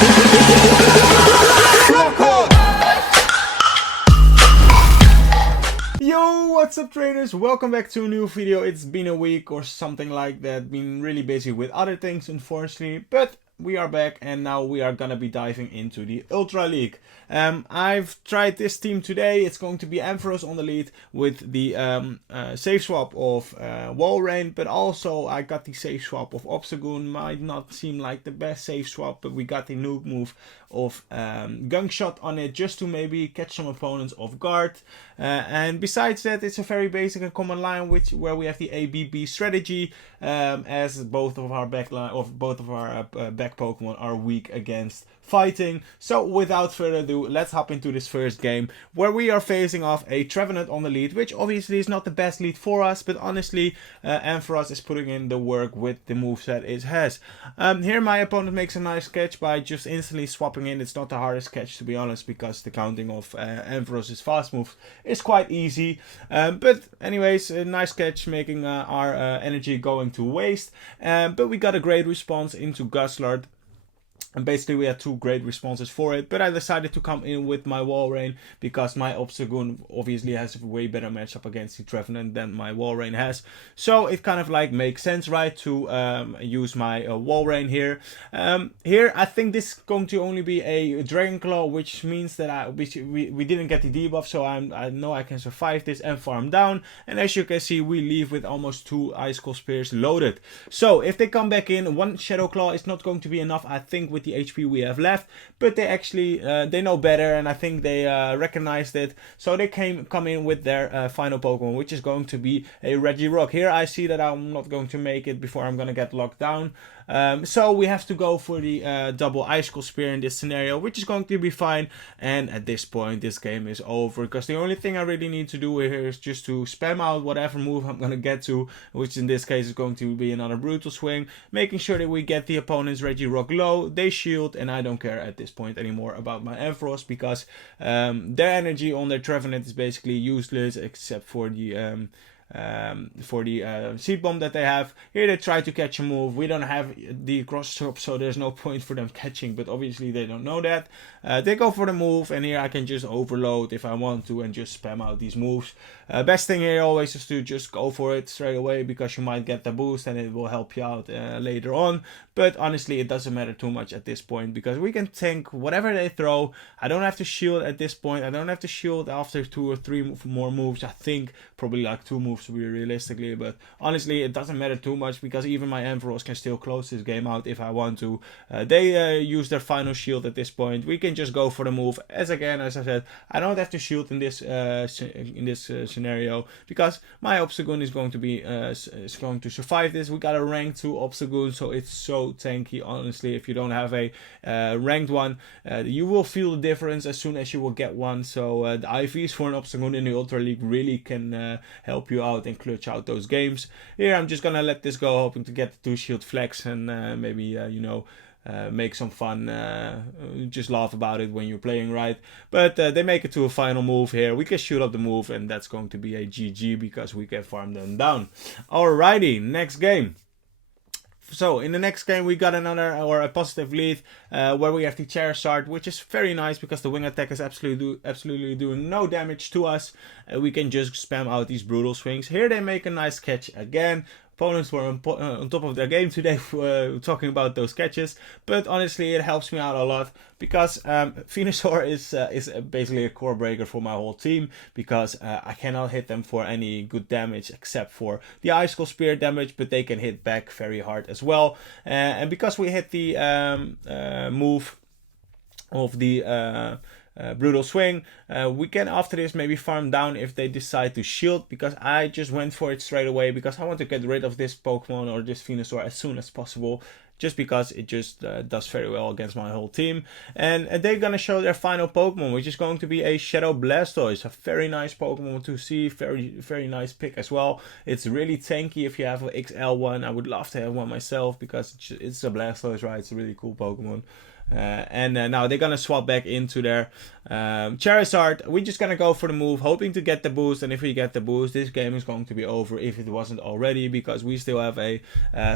Yo, what's up traders? Welcome back to a new video. It's been a week or something like that. Been really busy with other things unfortunately, but we are back and now we are gonna be diving into the Ultra League. I've tried this team today. It's going to be Ampharos on the lead with the safe swap of Walrein, but also I got the safe swap of Obstagoon. Might not seem like the best safe swap, but we got the nuke move of Gunk Shot on it just to maybe catch some opponents off guard. And besides that, it's a very basic and common line where we have the ABB strategy, as both of our back Pokemon are weak against fighting. So without further ado, let's hop into this first game where we are facing off a Trevenant on the lead, which obviously is not the best lead for us, but honestly Ampharos is putting in the work with the moveset it has. Here my opponent makes a nice catch by just instantly swapping in. It's not the hardest catch to be honest, because the counting of Ampharos' fast moves is quite easy, but anyways, a nice catch, making our energy going to waste, but we got a great response into Gliscor. And basically we had two great responses for it, but I decided to come in with my Walrein because my Obstagoon obviously has a way better matchup against the Trevenant than my Walrein has. So it kind of like makes sense, right, to use my Walrein here. Here I think this is going to only be a Dragon Claw, which means that we didn't get the debuff, so I know I can survive this and farm down. And as you can see, we leave with almost 2 Icicle Spears loaded. So if they come back in, 1 Shadow Claw is not going to be enough, I think, with the HP we have left, but they actually they know better, and I think they recognized it, so they come in with their final Pokemon, which is going to be a Regirock. Here I see that I'm not going to make it before I'm gonna get locked down, so we have to go for the double Icicle Spear in this scenario, which is going to be fine. And at this point this game is over, because the only thing I really need to do here is just to spam out whatever move I'm gonna get to, which in this case is going to be another Brutal Swing, making sure that we get the opponent's Regirock low, they shield, and I don't care at this point anymore about my Ampharos, because their energy on their Trevenant is basically useless except for the Seed Bomb that they have. Here they try to catch a move. We don't have the cross chop, so there's no point for them catching, but obviously they don't know that. They go for the move, and here I can just overload if I want to and just spam out these moves. Best thing here always is to just go for it straight away, because you might get the boost and it will help you out later on. But honestly it doesn't matter too much at this point, because we can tank whatever they throw. I don't have to shield at this point. I don't have to shield after 2 or 3 more moves. I think probably like 2 moves realistically, but honestly it doesn't matter too much, because even my Ampharos can still close this game out if I want to. They use their final shield at this point. We can just go for the move. As I said, I don't have to shield in this scenario, because my Obstagoon is going to be going to survive this. We got a rank 2 Obstagoon, so it's so tanky. Honestly, if you don't have a ranked one, you will feel the difference as soon as you will get one. So the IVs for an Obstagoon in the Ultra League really can help you out and clutch out those games. Here I'm just gonna let this go, hoping to get the 2 shield flex and maybe you know, make some fun, just laugh about it when you're playing right. But they make it to a final move here. We can shoot up the move, and that's going to be a GG, because we can farm them down. Alrighty, next game. So in the next game we got a positive lead, where we have the Charizard, which is very nice because the wing attack is absolutely doing no damage to us. We can just spam out these Brutal Swings. Here they make a nice catch again. Opponents were on top of their game today talking about those catches, but honestly it helps me out a lot, because Venusaur is basically a core breaker for my whole team, because I cannot hit them for any good damage except for the Icicle Spear damage, but they can hit back very hard as well. And because we hit the move of the Brutal Swing, we can after this maybe farm down if they decide to shield, because I just went for it straight away, because I want to get rid of this Pokemon or this Venusaur as soon as possible, just because it just does very well against my whole team. And they're gonna show their final Pokemon, which is going to be a Shadow Blastoise. A very nice Pokemon to see, very nice pick as well. It's really tanky if you have an XL one. I would love to have one myself, because it's a Blastoise, right? It's a really cool Pokemon. And now they're gonna swap back into their Charizard. We're just gonna go for the move, hoping to get the boost, and if we get the boost, this game is going to be over if it wasn't already, because we still have a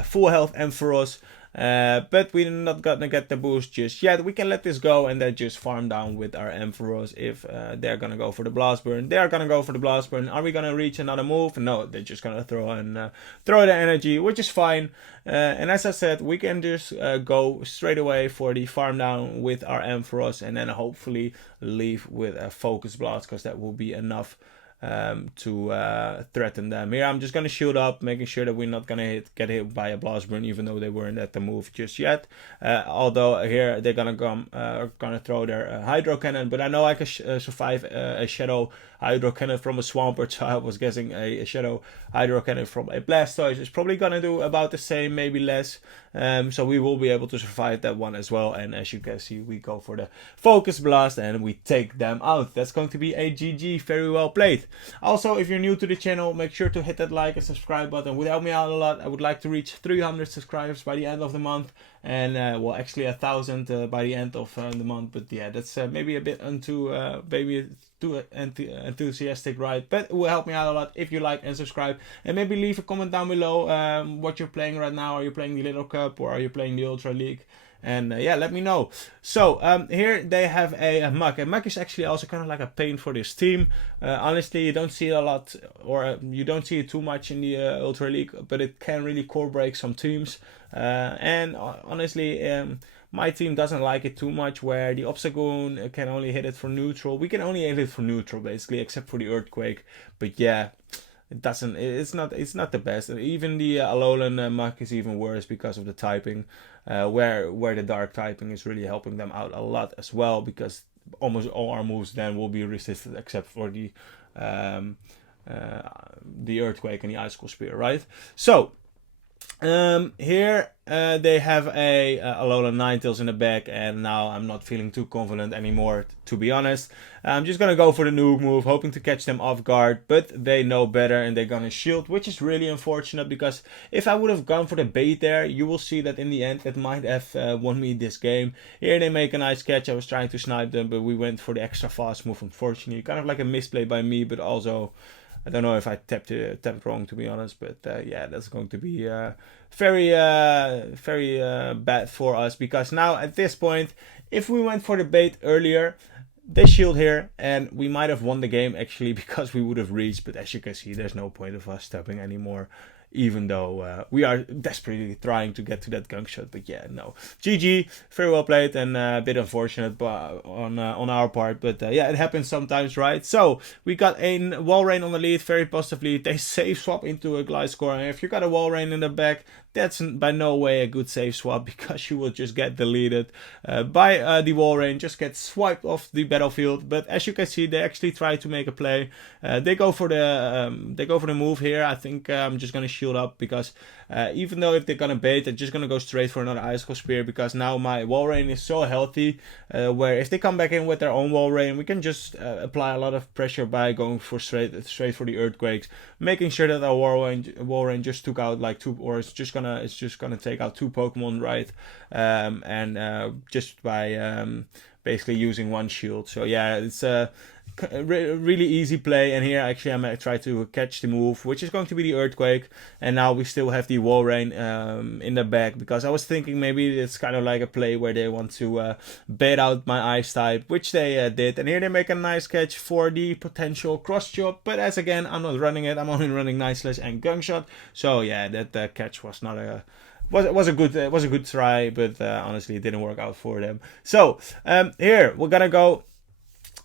full health Ampharos. But we're not gonna get the boost just yet. We can let this go and then just farm down with our Ampharos if they're gonna go for the Blast Burn. They're gonna go for the Blast Burn. Are we gonna reach another move? No, they're just gonna throw the energy, which is fine. And as I said, we can just go straight away for the farm down with our Ampharos, and then hopefully leave with a Focus Blast, because that will be enough to threaten them. Here I'm just gonna shield up, making sure that we're not gonna get hit by a Blast Burn, even though they weren't at the move just yet. Although here they're gonna gonna throw their Hydro Cannon, but I know I can survive a Shadow Hydro Cannon from a Swampert, so I was guessing a Shadow Hydro Cannon from a Blastoise is probably gonna do about the same, maybe less. So we will be able to survive that one as well. And as you can see, we go for the Focus Blast and we take them out. That's going to be a GG. Very well played. Also, if you're new to the channel, make sure to hit that like and subscribe button. It would help me out a lot. I would like to reach 300 subscribers by the end of the month, and well, actually 1,000 by the end of the month. But yeah, that's maybe a bit maybe too enthusiastic, right? But it will help me out a lot if you like and subscribe, and maybe leave a comment down below what you're playing right now. Are you playing the Little Cup or are you playing the Ultra League? And yeah, let me know. So here they have a Muk, and Muk is actually also kind of like a pain for this team. Honestly, you don't see it a lot, or you don't see it too much in the Ultra League, but it can really core break some teams. And honestly, my team doesn't like it too much, where the Obstagoon can only hit it for neutral. We can only hit it for neutral basically, except for the Earthquake. But yeah, it's not the best. And even the Alolan Muk is even worse because of the typing, where the dark typing is really helping them out a lot as well, because almost all our moves then will be resisted except for the Earthquake and the Icicle Spear, right? So here they have a Alolan Ninetales in the back, and now I'm not feeling too confident anymore, to be honest. I'm just gonna go for the nuke move, hoping to catch them off guard, but they know better and they're gonna shield, which is really unfortunate, because if I would have gone for the bait there, you will see that in the end it might have won me this game. Here they make a nice catch. I was trying to snipe them, but we went for the extra fast move, unfortunately. Kind of like a misplay by me, but also I don't know if I tapped wrong, to be honest, but yeah, that's going to be very bad for us, because now at this point, if we went for the bait earlier, they shield here, and we might have won the game actually, because we would have reached. But as you can see, there's no point of us stepping anymore, even though we are desperately trying to get to that gunk shot. But yeah, no. GG, very well played, and a bit unfortunate on our part, but yeah, it happens sometimes, right? So we got a Walrein on the lead, very positively. They safe swap into a Gliscor, and if you got a Walrein in the back, that's by no way a good safe swap, because you will just get deleted by the Walrein, just get swiped off the battlefield. But as you can see, they actually try to make a play. They go for the move here. I think I'm just gonna shield up, because even though if they're gonna bait, they're just gonna go straight for another Icicle Spear, because now my Walrein is so healthy, where if they come back in with their own Walrein, we can just apply a lot of pressure by going for straight for the Earthquakes, making sure that our Walrein just took out like two, or it's just gonna take out two Pokemon, right? And just by basically using one shield. So yeah, it's a really easy play. And here actually I'm gonna try to catch the move, which is going to be the Earthquake, and now we still have the Walrein in the back, because I was thinking maybe it's kind of like a play where they want to bait out my Ice type, which they did. And here they make a nice catch for the potential cross chop, but as again, I'm not running it, I'm only running Night Slash and Gunk Shot. So yeah, that catch was not a was a good try, but honestly it didn't work out for them. So here we're gonna go.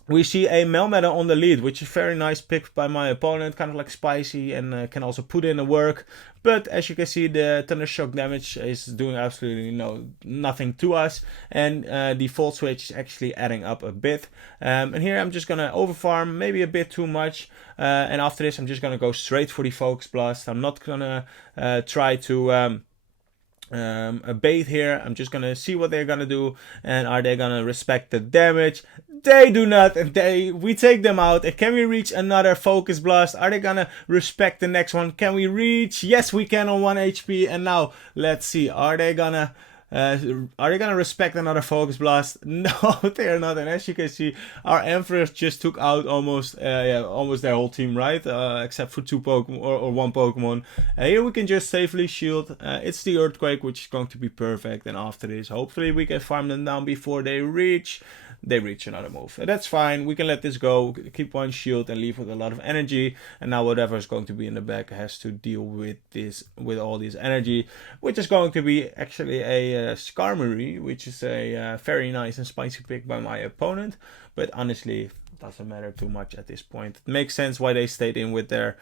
We see a Melmetal on the lead, which is very nice pick by my opponent, kind of like spicy, and can also put in the work. But as you can see, the Thunder Shock damage is doing absolutely nothing to us, and the Volt Switch is actually adding up a bit. And here I'm just gonna overfarm, maybe a bit too much, and after this I'm just gonna go straight for the Focus Blast. I'm not gonna try to a bait here. I'm just gonna see what they're gonna do, and are they gonna respect the damage? They do not, and we take them out. And can we reach another Focus Blast? Are they gonna respect the next one? Can we reach? Yes, we can on 1 HP. And now let's see, are they gonna Are they gonna respect another Focus Blast? No, they are not. And as you can see, our Ampharos just took out almost their whole team, right? Except for two Pokemon or one Pokemon. Here we can just safely shield. It's the Earthquake, which is going to be perfect. And after this, hopefully we can farm them down before they reach another move. That's fine. We can let this go, keep one shield and leave with a lot of energy. And now whatever is going to be in the back has to deal with this, with all this energy, which is going to be actually a Skarmory, which is a very nice and spicy pick by my opponent. But honestly, doesn't matter too much at this point. It makes sense why they stayed in with their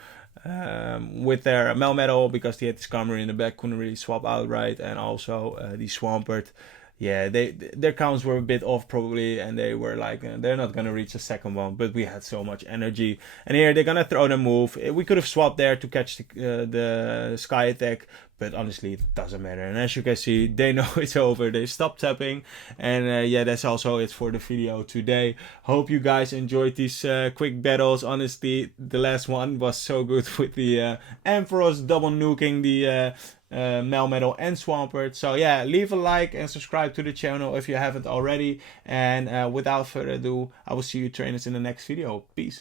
Melmetal, because they had the Skarmory in the back, couldn't really swap out, right? And also the Swampert. Yeah, their counts were a bit off probably, and they were like, they're not gonna reach the second one, but we had so much energy. And here they're gonna throw the move. We could have swapped there to catch the Sky Attack, but honestly it doesn't matter. And as you can see, they know it's over. They stopped tapping. And yeah, that's also it for the video today. Hope you guys enjoyed these quick battles. Honestly, the last one was so good with the Ampharos double nuking the Melmetal and Swampert. So yeah, leave a like and subscribe to the channel if you haven't already. And without further ado, I will see you trainers in the next video. Peace.